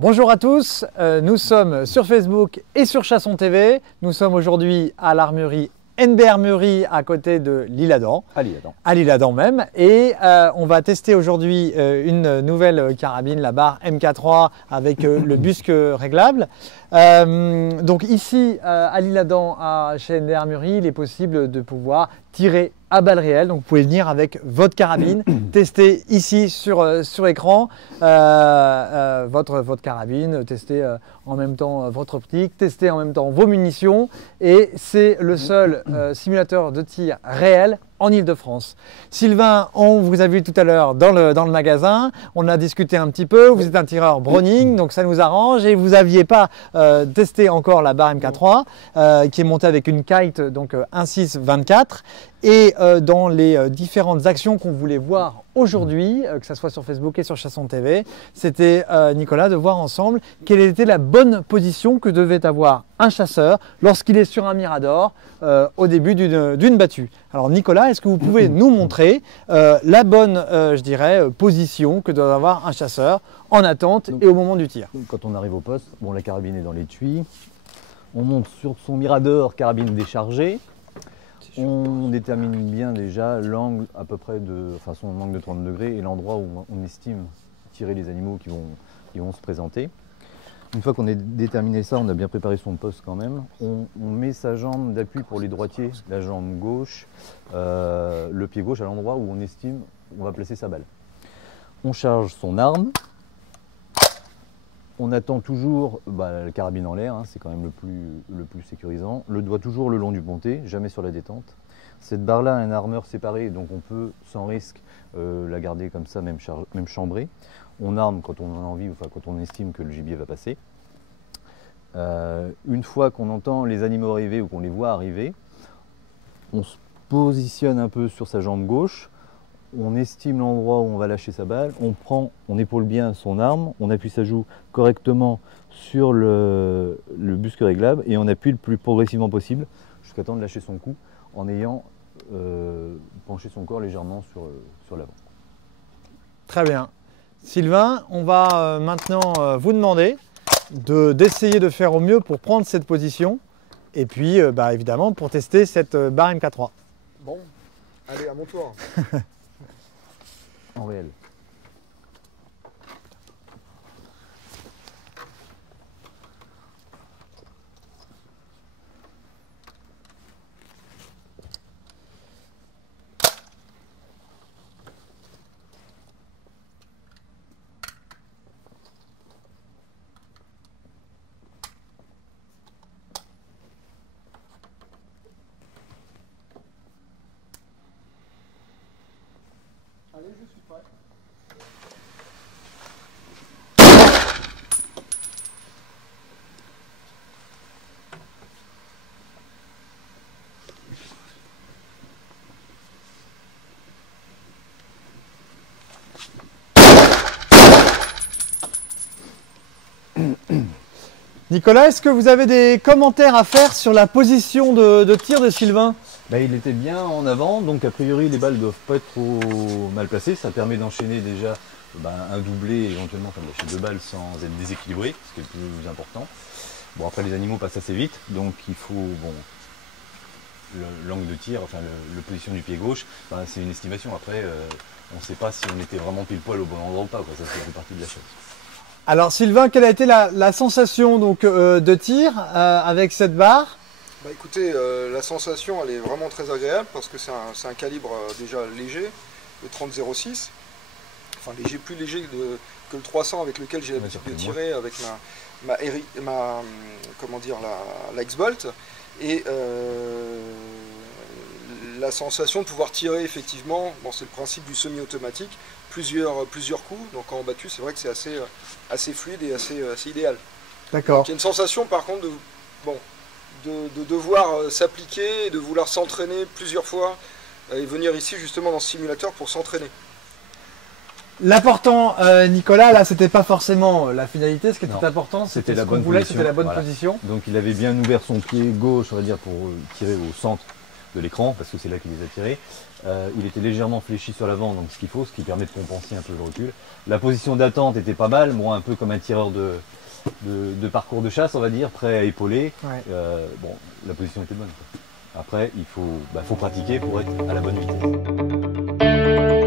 Bonjour à tous, nous sommes sur Facebook et sur Chasson TV. Nous sommes aujourd'hui à l'armurerie NB Armurerie à côté de l'Isle-Adam. À l'Isle-Adam même. Et on va tester aujourd'hui une nouvelle carabine, la barre MK3 avec le busque réglable. Donc ici à l'Isle-Adam, chez NB Armurerie, il est possible de pouvoir tirer à balles réelles. Donc vous pouvez venir avec votre carabine, tester ici sur écran votre carabine, tester en même temps votre optique, tester en même temps vos munitions. Et c'est le seul simulateur de tir réel en Ile-de-France. Sylvain, on vous a vu tout à l'heure dans le magasin, on a discuté un petit peu, vous êtes un tireur Browning, donc ça nous arrange, et vous n'aviez pas testé encore la barre MK3 qui est montée avec une kite, donc 1.6-24. Et dans les différentes actions qu'on voulait voir aujourd'hui, que ce soit sur Facebook et sur Chasson TV, c'était Nicolas de voir ensemble quelle était la bonne position que devait avoir un chasseur lorsqu'il est sur un mirador au début d'une battue. Alors Nicolas, est-ce que vous pouvez nous montrer la bonne, je dirais, position que doit avoir un chasseur en attente et au moment du tir? Quand on arrive au poste, bon, la carabine est dans l'étui, on monte sur son mirador, carabine déchargée. On détermine bien déjà l'angle à peu près enfin son angle de 30 degrés et l'endroit où on estime tirer les animaux qui vont se présenter. Une fois qu'on a déterminé ça, on a bien préparé son poste quand même, on met sa jambe d'appui pour les droitiers, la jambe gauche, le pied gauche à l'endroit où on estime on va placer sa balle. On charge son arme. On attend toujours la carabine en l'air, hein, c'est quand même le plus sécurisant. Le doigt toujours le long du pontet, jamais sur la détente. Cette barre-là a un armeur séparé, donc on peut sans risque la garder comme ça, même chambrée. On arme quand on en a envie, enfin quand on estime que le gibier va passer. Une fois qu'on entend les animaux arriver ou qu'on les voit arriver, on se positionne un peu sur sa jambe gauche. On estime l'endroit où on va lâcher sa balle, on épaule bien son arme, on appuie sa joue correctement sur le busque réglable et on appuie le plus progressivement possible jusqu'à temps de lâcher son coup en ayant penché son corps légèrement sur l'avant. Très bien. Sylvain, on va maintenant vous demander d'essayer de faire au mieux pour prendre cette position et puis évidemment pour tester cette barre MK3. Bon, allez à mon tour. En réel. Allez, je suis prêt. Nicolas, est-ce que vous avez des commentaires à faire sur la position de tir de Sylvain? Il était bien en avant, donc a priori les balles ne doivent pas être trop mal placées. Ça permet d'enchaîner déjà un doublé, éventuellement de lâcher deux balles sans être déséquilibré, ce qui est le plus important. Bon, après les animaux passent assez vite, donc il faut l'angle de tir, enfin la position du pied gauche, c'est une estimation. Après, on ne sait pas si on était vraiment pile poil au bon endroit ou pas, quoi. Ça fait partie de la chose. Alors Sylvain, quelle a été la sensation donc, de tir avec cette barre? Écoutez, la sensation elle est vraiment très agréable parce que c'est un calibre déjà léger, le 30-06. Enfin léger, plus léger que le 300 avec lequel j'ai l'habitude de tirer avec la X-Bolt. Et la sensation de pouvoir tirer effectivement, c'est le principe du semi-automatique, plusieurs coups, donc en battu c'est vrai que c'est assez fluide et assez idéal. D'accord. Il y a une sensation par contre de devoir s'appliquer et de vouloir s'entraîner plusieurs fois et venir ici justement dans ce simulateur pour s'entraîner. L'important, Nicolas, là, c'était pas forcément la finalité. Ce qui était important, c'était la bonne position. Donc, il avait bien ouvert son pied gauche, on va dire, pour tirer au centre de l'écran, parce que c'est là qu'il les a tirés. Il était légèrement fléchi sur l'avant, donc ce qu'il faut, ce qui permet de compenser un peu le recul. La position d'attente était pas mal, moi un peu comme un tireur de parcours de chasse, on va dire, prêt à épauler. Ouais. Bon, la position était bonne, quoi. Après, il faut pratiquer pour être à la bonne vitesse.